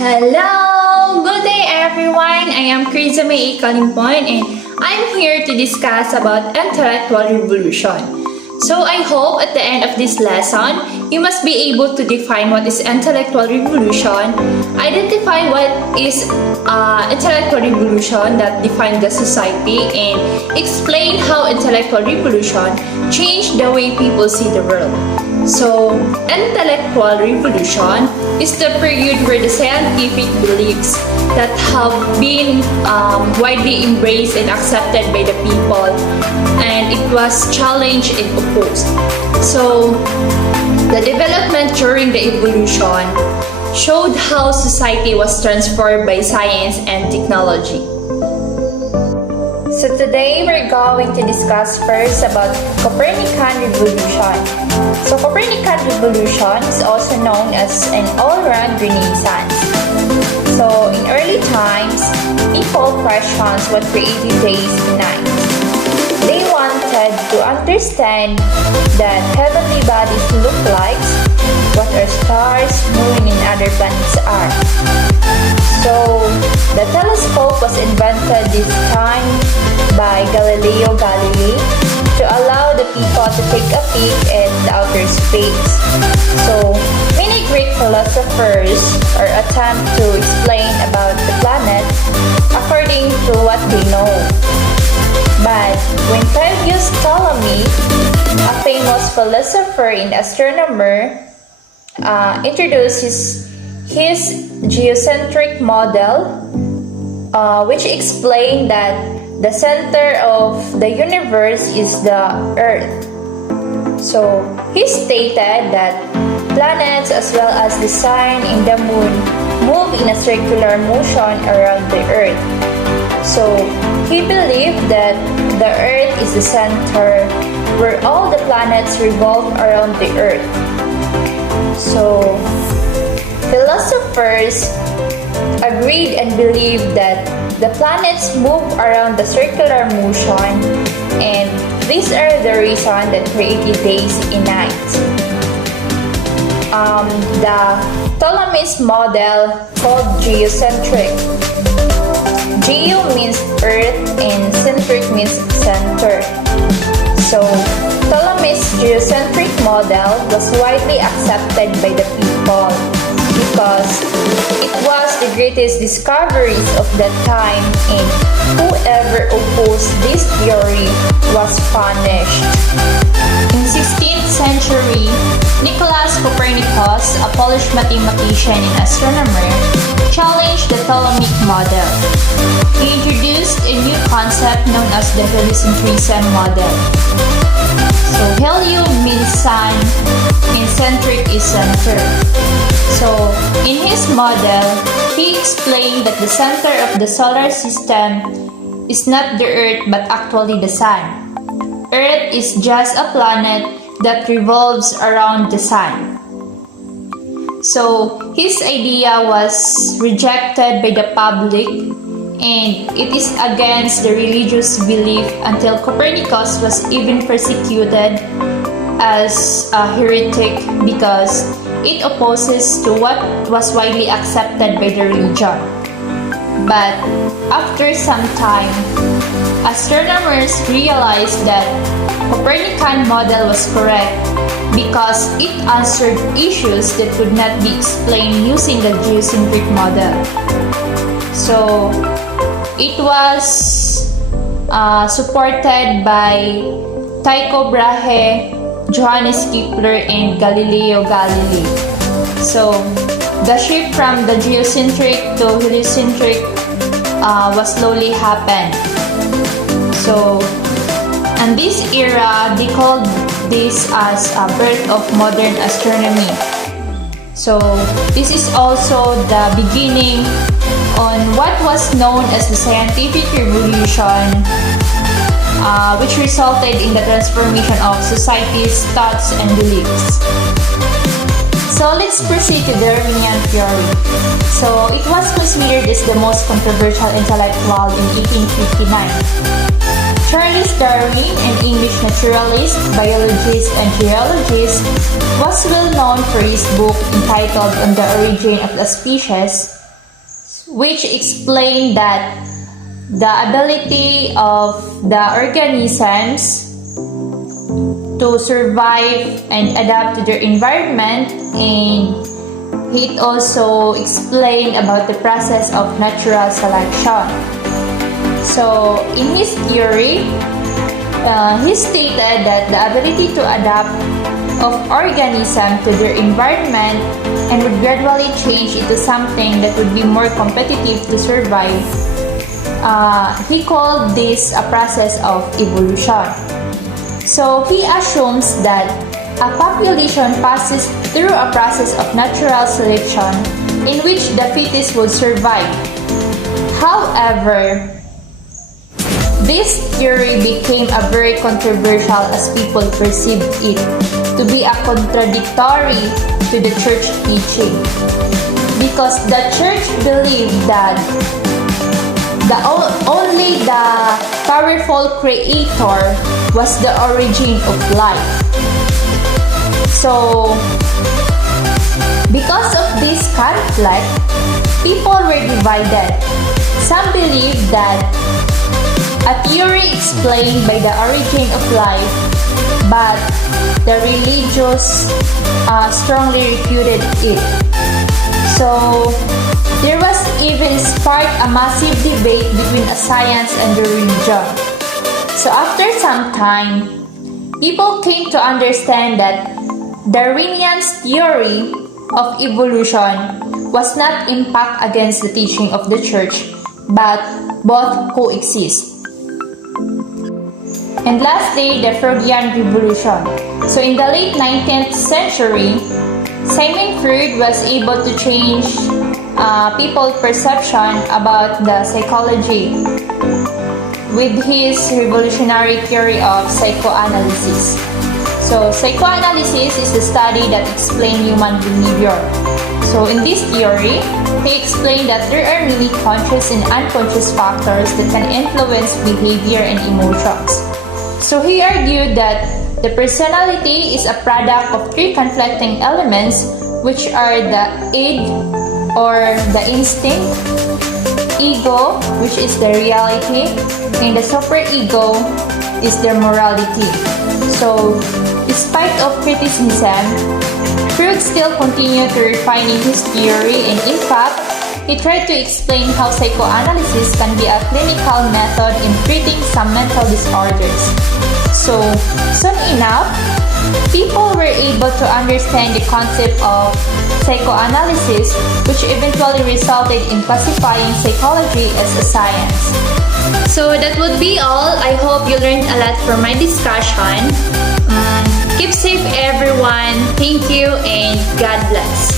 Hello! Good day everyone! I am Crisame Kalimpon and I'm here to discuss about intellectual revolution. So I hope at the end of this lesson, you must be able to define what is intellectual revolution, identify what is intellectual revolution that defines the society, and explain how intellectual revolution changed the way people see the world. So, intellectual revolution is the period where the scientific beliefs that have been widely embraced and accepted by the people, and it was challenged and opposed. So, the development during the evolution showed how society was transformed by science and technology. So today we're going to discuss first about Copernican revolution. So Copernican revolution is also known as an all-round renaissance. So in early times, people questioned what created days and nights. They wanted to understand that heavenly bodies look like, what our stars, moon, and other planets are. So the telescope was invented this time by Galileo Galilei to allow the people to take a peek at the outer space. So many Greek philosophers are attempt to explain about the planet according to what they know. But when Claudius Ptolemy, a famous philosopher and astronomer, introduced his geocentric model, which explained that the center of the universe is the Earth. So he stated that planets as well as the sun and the moon move in a circular motion around the Earth. So he believed that the Earth is the center where all the planets revolve around the Earth. So philosophers agreed and believed that the planets move around the circular motion, and these are the reasons that created days and nights. The Ptolemy's model called geocentric. Geo means earth and centric means center. So Ptolemy's geocentric model was widely accepted by the people because it was the greatest discoveries of that time, and whoever opposed this theory was punished. In 16th century, Nicholas Copernicus, a Polish mathematician and astronomer, challenged the Ptolemaic model. He introduced a new concept known as the heliocentrism model. So helio means sun and centric is center. So in his model, he explained that the center of the solar system is not the Earth but actually the sun. Earth is just a planet that revolves around the sun. So his idea was rejected by the public, and it is against the religious belief until Copernicus was even persecuted as a heretic because it opposes to what was widely accepted by the religion. But after some time, astronomers realized that Copernican model was correct because it answered issues that could not be explained using the geocentric model. So it was supported by Tycho Brahe, Johannes Kepler, and Galileo Galilei. So the shift from the geocentric to heliocentric was slowly happened. So in this era, they called this as a birth of modern astronomy. So this is also the beginning on what was known as the scientific revolution, which resulted in the transformation of society's thoughts and beliefs. So let's proceed to Darwinian theory. So it was considered as the most controversial intellectual in 1859. Charles Darwin, an English naturalist, biologist, and geologist, was well known for his book entitled On the Origin of the Species, which explained that the ability of the organisms to survive and adapt to their environment, and it also explained about the process of natural selection. So in his theory, he stated that the ability to adapt of organisms to their environment and would gradually change into something that would be more competitive to survive. He called this a process of evolution. So he assumes that a population passes through a process of natural selection in which the fittest would survive. However, this theory became a very controversial as people perceived it to be a contradictory to the church teaching, because the church believed that only the powerful creator was the origin of life. So, because of this conflict, people were divided. Some believed that a theory explained by the origin of life, but the religious strongly refuted it. So, there was even sparked a massive debate between a science and the religion. So, after some time, people came to understand that Darwinian's theory of evolution was not in pact against the teaching of the church, but both coexist. And lastly, the Freudian Revolution. So in the late 19th century, Sigmund Freud was able to change people's perception about the psychology with his revolutionary theory of psychoanalysis. So psychoanalysis is the study that explains human behavior. So in this theory, he explained that there are many conscious and unconscious factors that can influence behavior and emotions. So he argued that the personality is a product of three conflicting elements, which are the id or the instinct, ego, which is the reality, and the superego is the morality. So, despite of criticism, Freud still continued to refining his theory, and in fact, he tried to explain how psychoanalysis can be a clinical method in treating some mental disorders. So, soon enough, people were able to understand the concept of psychoanalysis, which eventually resulted in classifying psychology as a science. So that would be all. I hope you learned a lot from my discussion. Keep safe everyone. Thank you and God bless.